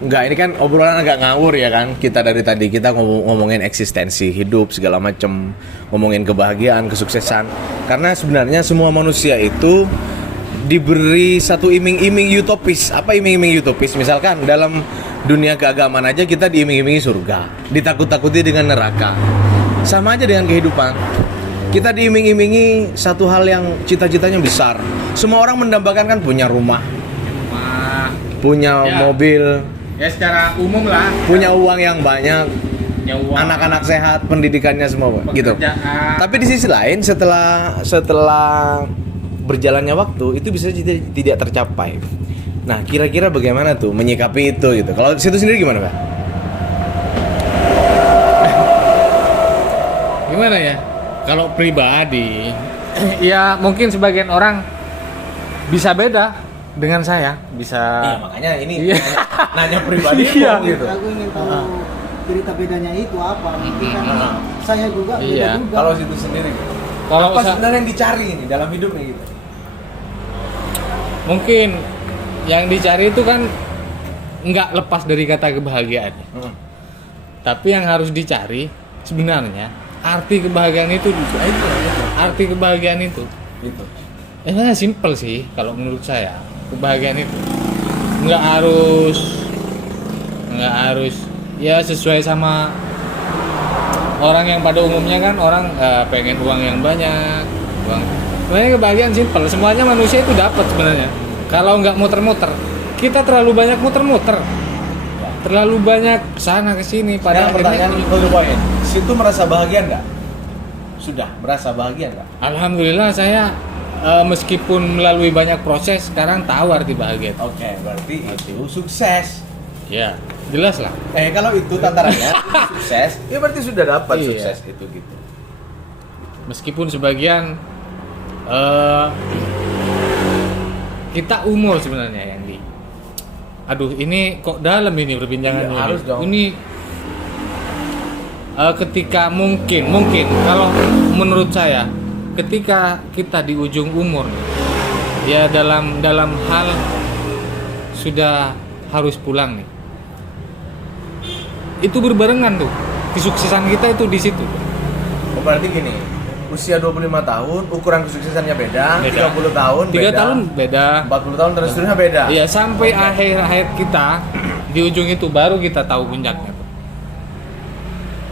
Enggak, ini kan obrolan agak ngawur ya kan. Kita dari tadi kita ngomongin eksistensi hidup segala macam, ngomongin kebahagiaan, kesuksesan. Karena sebenarnya semua manusia itu diberi satu iming-iming utopis. Apa iming-iming utopis? Misalkan dalam dunia keagamaan aja kita diiming-imingi surga, ditakut-takuti dengan neraka. Sama aja dengan kehidupan. Kita diiming-imingi satu hal yang cita-citanya besar. Semua orang mendambakan kan punya rumah, punya mobil, ya secara umum lah, punya uang yang banyak, anak-anak sehat, pendidikannya semua gitu. Tapi di sisi lain setelah berjalannya waktu itu bisa tidak tercapai. Nah, kira-kira bagaimana tuh menyikapi itu gitu? Kalau situ sendiri gimana, Pak? Gimana ya? Kalau pribadi, ya mungkin sebagian orang bisa beda dengan saya, bisa. Iya, makanya ini nanya pribadi gitu. Aku ingin tahu cerita bedanya itu apa? Mungkin kan saya juga beda juga. Kalau situ sendiri, Kalau apa sebenarnya yang dicari ini dalam hidup nih gitu? mungkin yang dicari itu kan nggak lepas dari kata kebahagiaan. Tapi yang harus dicari sebenarnya arti kebahagiaan itu juga. Arti kebahagiaan itu. Gitu. Sebenarnya simple sih kalau menurut saya. Kebahagiaan itu nggak harus ya sesuai sama orang yang pada umumnya kan orang pengen uang yang banyak, sebenarnya kebahagiaan simple, semuanya manusia itu dapat sebenarnya kalau nggak muter-muter. Kita terlalu banyak muter-muter, terlalu banyak kesana kesini. Pada pertanyaan poin, situ merasa bahagia nggak? Sudah merasa bahagia nggak? Alhamdulillah saya meskipun melalui banyak proses sekarang tahu arti bahagia. Oke, berarti itu sukses. Ya, jelas lah. Kalau itu tatarannya sukses, ya berarti sudah dapat sukses itu gitu. Meskipun sebagian kita umur sebenarnya yang di. Aduh, ini kok dalam ini perbincangannya. Ya, harus dong. Ini ketika mungkin kalau menurut saya ketika kita di ujung umur ya dalam hal sudah harus pulang nih, itu berbarengan tuh kesuksesan kita itu di situ. Oh, berarti gini, usia 25 tahun ukuran kesuksesannya beda. 30 tahun 3 beda, tahun beda, 40 tahun terus terusnya beda. Iya, sampai akhir kita di ujung itu baru kita tahu puncaknya tuh.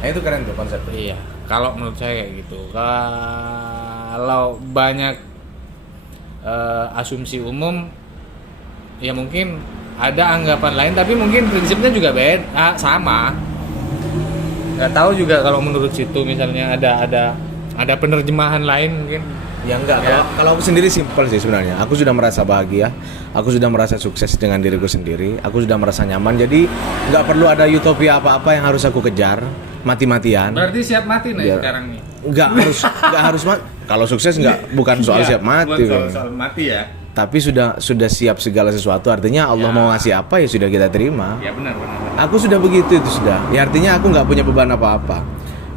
Nah, itu keren tuh konsepnya. Iya, kalau menurut saya kayak gitu. Kalau banyak asumsi umum, ya mungkin ada anggapan lain, tapi mungkin prinsipnya juga beda, sama. Nggak tahu juga kalau menurut situ misalnya ada penerjemahan lain mungkin. Ya enggak, kalau aku sendiri simpel sih sebenarnya. Aku sudah merasa bahagia, aku sudah merasa sukses dengan diriku sendiri, aku sudah merasa nyaman. Jadi nggak perlu ada utopia apa-apa yang harus aku kejar mati-matian. Berarti siap mati nih sekarang nih. Nggak harus kalau sukses bukan soal siap mati. Bukan soal mati ya. Tapi sudah siap segala sesuatu, artinya Allah mau ngasih apa ya sudah kita terima. Ya benar. Aku sudah begitu itu sudah. Ya artinya aku nggak punya beban apa-apa.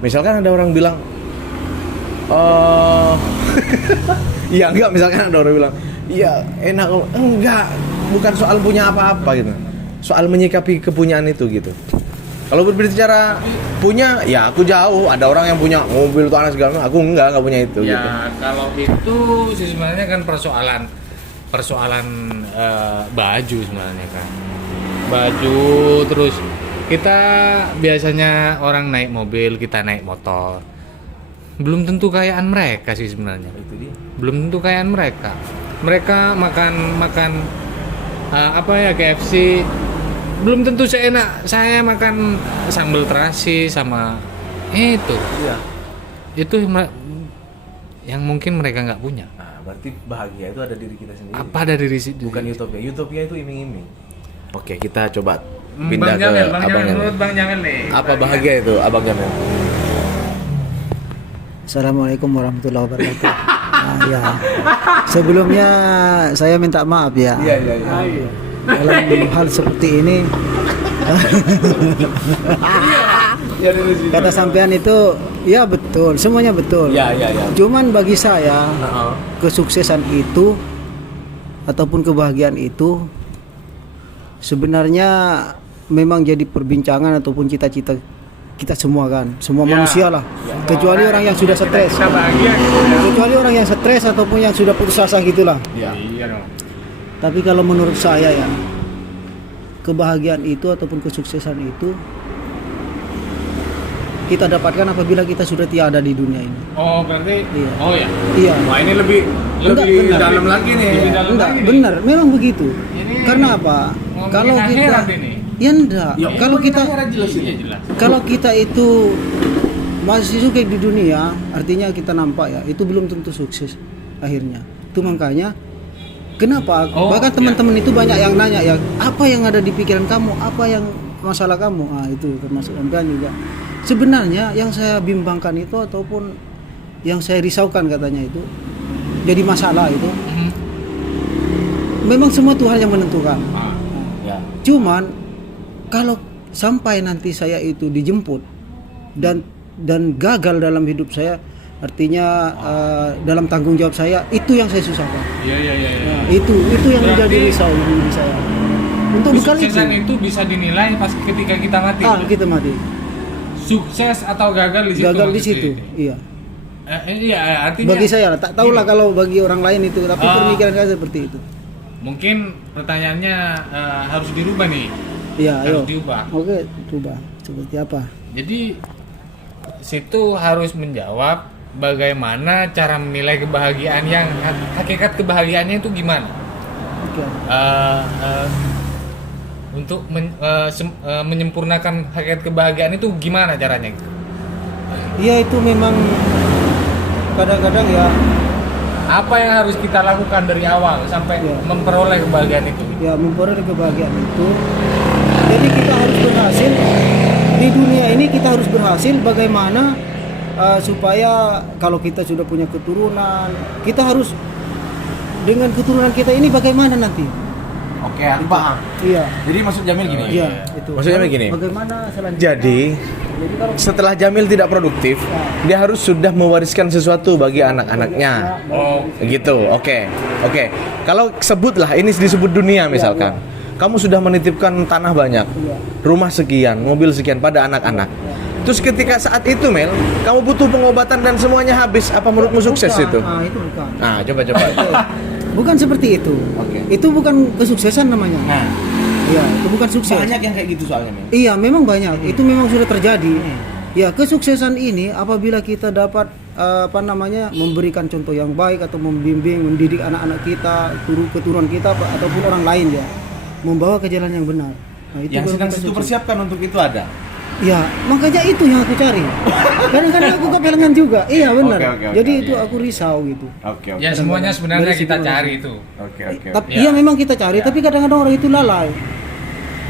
Misalkan ada orang bilang, iya enggak, misalkan ada orang bilang, iya enak, enggak, bukan soal punya apa-apa gitu. Soal menyikapi kepunyaan itu gitu. Kalau berbicara punya, ya aku jauh. Ada orang yang punya mobil tuh anak segala macam, aku enggak punya itu. Ya gitu. kalau itu sih sebenarnya kan persoalan baju sebenarnya kan. Baju terus kita biasanya orang naik mobil, kita naik motor. Belum tentu kekayaan mereka sih sebenarnya. Itu dia. Belum tentu kekayaan mereka. Mereka makan KFC. Belum tentu seenak saya makan sambal terasi sama itu. Iya. Itu yang mungkin mereka nggak punya. Nah, berarti bahagia itu ada diri kita sendiri. Apa dari diri sendiri? Bukan utopia. Utopia itu iming-iming. Oke, kita coba pindah ke Abang Jamil. Menurut Bang Jamil nih. Apa bahagia itu, Abang Jamil? Assalamualaikum warahmatullahi wabarakatuh. Ya. Sebelumnya saya minta maaf ya. Iya. Dalam hal seperti ini kata sampean itu ya betul, semuanya betul. Ya. Cuman bagi saya kesuksesan itu ataupun kebahagiaan itu sebenarnya memang jadi perbincangan ataupun cita-cita kita semua kan, semua manusia lah, kecuali orang yang sudah stres, Kita bahagia gitu ya. kecuali orang yang stres ataupun yang sudah putus asa gitulah. Iya dong. Tapi kalau menurut saya ya, kebahagiaan itu ataupun kesuksesan itu kita dapatkan apabila kita sudah tiada di dunia ini. Oh berarti, Iya. oh ya. Iya. Wah ini lebih Enggak, benar. dalam lagi nih. Lebih dalam Enggak, lagi nih. benar, memang begitu. Ini Karena apa? ngomongin Kalau kita, akhirat ini. ya enggak. Ya, Kalau kita, jelas Iya jelas. kalau kita itu masih sukses di dunia, artinya kita nampak ya, itu belum tentu sukses akhirnya. Itu makanya kenapa? Oh, Bahkan teman-teman itu banyak yang nanya ya, apa yang ada di pikiran kamu, apa yang masalah kamu? Ah itu termasuk sampean juga. Sebenarnya yang saya bimbangkan itu ataupun yang saya risaukan katanya itu jadi masalah itu. Mhm. Memang semua Tuhan yang menentukan. Ah, Ya. Cuman kalau sampai nanti saya itu dijemput dan gagal dalam hidup saya, artinya dalam tanggung jawab saya, itu yang saya susahkan. Iya. Nah, itu yang Berarti menjadi risau di diri saya. Untuk bekal itu, kesuksesan itu bisa dinilai pas ketika kita mati. kita mati. Sukses atau gagal di situ. Gagal di maksudnya situ. itu. Iya. Iya, artinya Bagi saya tak tahulah gini. kalau bagi orang lain itu, tapi pemikiran saya seperti itu. Mungkin pertanyaannya harus dirubah nih. Iya, ayo. Harus diubah. Oke, coba. Seperti apa? Jadi situ harus menjawab bagaimana cara menilai kebahagiaan, yang hakikat kebahagiaannya itu gimana. Oke. Untuk menyempurnakan hakikat kebahagiaan itu gimana caranya? Iya, itu memang kadang-kadang ya, Apa yang harus kita lakukan dari awal sampai Ya. memperoleh kebahagiaan itu? ya memperoleh kebahagiaan itu. Jadi kita harus berhasil di dunia ini, kita harus berhasil bagaimana supaya kalau kita sudah punya keturunan, kita harus dengan keturunan kita ini bagaimana nanti? Oke, aku paham. Iya, Jadi maksud Jamil gini. iya itu. Maksudnya begini. Bagaimana selanjutnya? Jadi kalau setelah Jamil tidak produktif, dia harus sudah mewariskan sesuatu bagi anak-anaknya. Oh, Gitu. Oke. Kalau sebutlah ini disebut dunia misalkan. Kamu sudah menitipkan tanah banyak, rumah sekian, mobil sekian pada anak-anak. Terus ketika saat itu Mel, kamu butuh pengobatan dan semuanya habis, apa menurutmu sukses bukan. itu? Nah, itu bukan. Nah, coba. Bukan seperti itu. Oke. Itu bukan kesuksesan namanya. Nah, Iya, itu bukan sukses. banyak yang kayak gitu soalnya Mel. Iya, memang banyak. Itu memang sudah terjadi. Ya, kesuksesan ini apabila kita dapat memberikan contoh yang baik atau membimbing, mendidik anak-anak kita, keturunan kita ataupun orang lain ya, membawa ke jalan yang benar. Nah, itu Yang baru sedang kita situ sukses. persiapkan untuk itu ada. Ya, makanya itu yang aku cari. Kadang-kadang aku kepelengan juga. Iya, benar. Oke, Jadi iya. itu aku risau gitu. Oke. ya semuanya sebenarnya Dari kita situ cari itu. Oke. Tapi Ya. iya memang kita cari, tapi kadang-kadang orang itu lalai.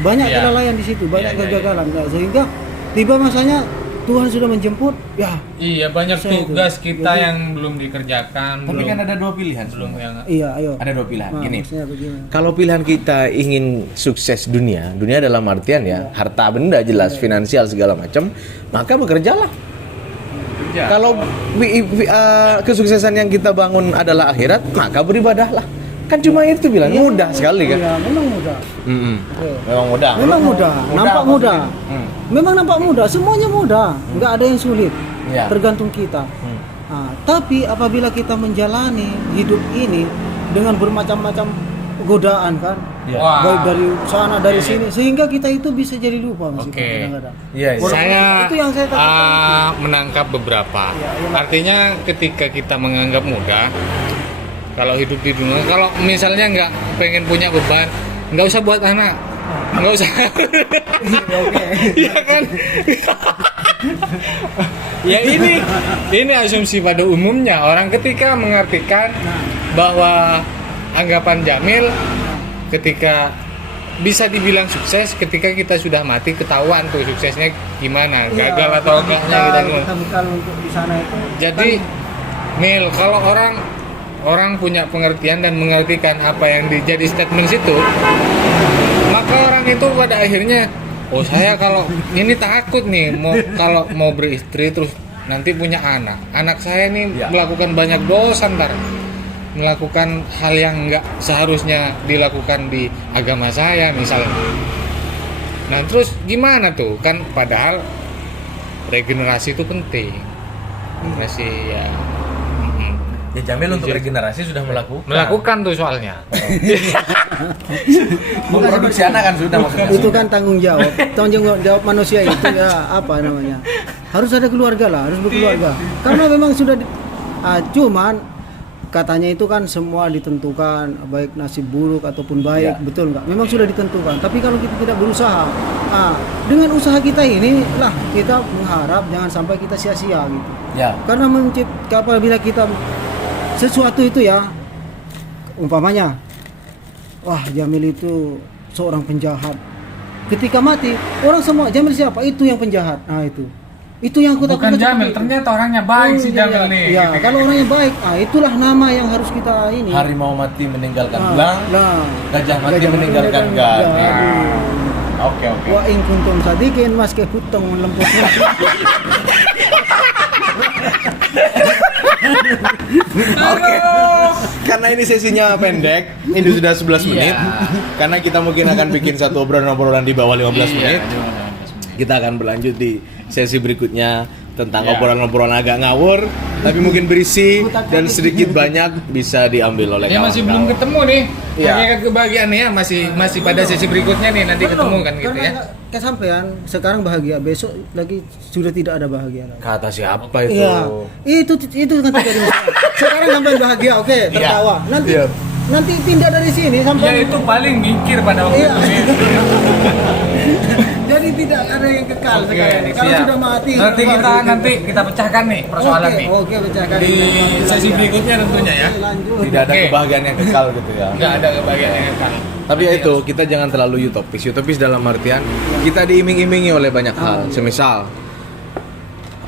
Banyak Ya. kelalaian di situ, banyak Ya. kegagalan. Nah, sehingga tiba masanya Tuhan sudah menjemput, ya. Iya, banyak Saya itu. tugas kita Jadi- yang belum dikerjakan, Tapi belum kan ada dua pilihan. belum yang Iya, ayo. Ada dua pilihan. Nah, Gini. maksudnya bagaimana? Kalau pilihan kita ingin sukses dunia dalam artian ya harta benda jelas, finansial segala macam, maka bekerjalah. Kalau kesuksesan yang kita bangun adalah akhirat, maka beribadahlah. Kan cuma itu bilang Iya, mudah sekali kan. Iya, memang mudah. Mm-mm. Oke. Memang mudah. Memang mudah, nampak mudah. Hmm. Memang nampak mudah, semuanya mudah. Nggak ada yang sulit. Iya. Tergantung kita. Nah, tapi apabila kita menjalani hidup ini dengan bermacam-macam godaan kan, Iya. Wah. baik dari sana dari sini, sehingga kita itu bisa jadi lupa masih Oke. kadang-kadang. Iya, iya. Saya Itu yang saya takutkan menangkap beberapa. Ya, iya. Artinya ketika kita menganggap mudah, kalau hidup di dunia, kalau misalnya nggak pengen punya beban, nggak usah buat anak, nggak usah. Oke. Iya kan? Ya ini asumsi pada umumnya orang ketika mengartikan bahwa anggapan Jamil ketika bisa dibilang sukses ketika kita sudah mati, ketahuan tuh suksesnya gimana, gagal atau enggaknya kita gimana. Kita bekal untuk di sana itu. Jadi Mil, kalau orang punya pengertian dan mengartikan apa yang jadi statement situ, maka orang itu pada akhirnya, oh saya kalau ini takut nih kalau mau beristri terus nanti punya anak saya ini Ya. melakukan banyak dosa ntar melakukan hal yang nggak seharusnya dilakukan di agama saya misalnya. Nah terus gimana tuh, kan padahal regenerasi itu penting. Regenerasi ya. Ya Jamil untuk regenerasi sudah Melakukan tuh soalnya. Memproduksi anak kan sudah maksudnya. Itu kan tanggung jawab manusia itu ya apa namanya, harus ada keluarga lah, harus berkeluarga karena memang sudah cuman katanya itu kan semua ditentukan baik nasib buruk ataupun baik, betul nggak? Memang sudah ditentukan, tapi kalau kita tidak berusaha, dengan usaha kita ini lah kita mengharap jangan sampai kita sia-sia gitu Ya. karena apabila kita sesuatu itu ya, umpamanya wah Jamil itu seorang penjahat, ketika mati orang semua Jamil siapa? Itu yang penjahat. Nah itu yang aku Bukan takutkan. Jamil, ternyata orangnya baik si Jamil nih. Ya, gitu. kalau orangnya baik, itulah nama yang harus kita ini. Harimau mati meninggalkan belang, Nah, gajah mati meninggalkan gading. Oke. Wa in kuntum sadiqin mas ke kutong lemputnya. Oke. Karena ini sesinya pendek, ini sudah 11 menit. Karena kita mungkin akan bikin satu obrolan-obrolan di bawah 15 menit. Kita akan berlanjut di sesi berikutnya tentang obrolan-obrolan agak ngawur, tapi mungkin berisi dan sedikit banyak bisa diambil oleh Ya masih belum kawan-kawan. ketemu nih. Iya. Hakikat kebahagiaannya ya masih pada sesi berikutnya nih nanti ketemu kan gitu Karena ya. kesampean sekarang bahagia, besok lagi sudah tidak ada bahagia lagi. Kata siapa itu? Iya, itu kan tidak ada masalah. Sekarang sampai bahagia, oke, tertawa. Nanti pindah dari sini Ya sampai itu paling mikir pada waktu Iya. itu. jadi tidak ada yang kekal Oke, sekarang. Kalau siap. sudah mati. Nanti kita pecahkan nih persoalan nih. Oke, pecahkan. Di sesi berikutnya tentunya ya. Lanjut. Tidak ada Oke. kebahagiaan yang kekal gitu ya. Enggak ada kebahagiaan yang kan. Tapi ya itu, kita jangan terlalu utopis. Utopis dalam artian kita diiming-imingi oleh banyak hal. Semisal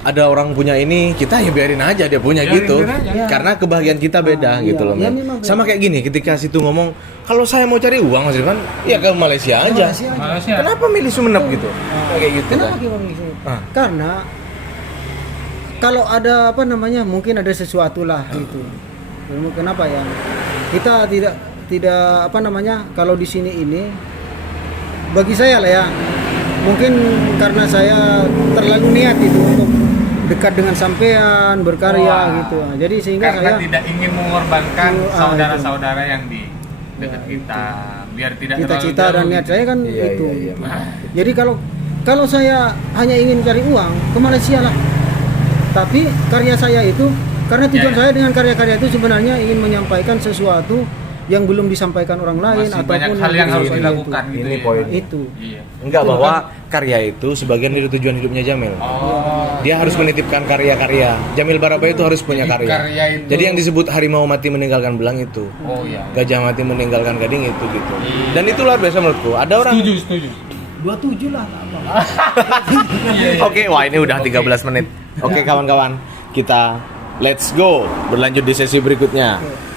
ada orang punya ini, kita ya biarin aja dia punya Biarin gitu. aja. Karena kebahagiaan kita beda Iya, gitu loh. iya, men. memang beda. Sama kayak gini, ketika situ ngomong, kalau saya mau cari uang Mas Irfan, ya ke Malaysia aja. Malaysia. Kenapa milih Sumenep gitu? Kayak gitu Kenapa kan. kita milih? Ah. Karena kalau ada apa namanya, mungkin ada sesuatu lah gitu. Kenapa ya? Kita tidak apa namanya, kalau di sini ini bagi saya lah ya, mungkin karena saya terlalu niat itu untuk dekat dengan sampean, berkarya Wah. gitu. Jadi sehingga Karena saya tidak ingin mengorbankan Ah, saudara-saudara yang di dekat kita, biar tidak cita-cita terlalu dan jauh niat saya kan Iya, itu. iya, iya. Jadi kalau saya hanya ingin cari uang ke Malaysia lah. Tapi karya saya itu, karena tujuan Ya. saya dengan karya-karya itu sebenarnya ingin menyampaikan sesuatu yang belum disampaikan orang lain Masih banyak hal yang belum harus disampaikan dilakukan itu. gitu Ini ya. poin. Itu. Iya. Enggak, bahwa karya itu sebagian dari tujuan hidupnya Jamil. Oh. Dia harus menitipkan karya-karya. Jamil Baraba itu harus punya Jadi karya. karya itu- Jadi yang disebut harimau mati meninggalkan belang itu. Oh iya. Gajah mati meninggalkan gading itu gitu. Iya. Dan itu luar biasa menurutku. Ada orang Setuju. 27 lah. apa. Oke, wah ini udah 13 menit. Oke kawan-kawan, kita let's go berlanjut di sesi berikutnya. Oke.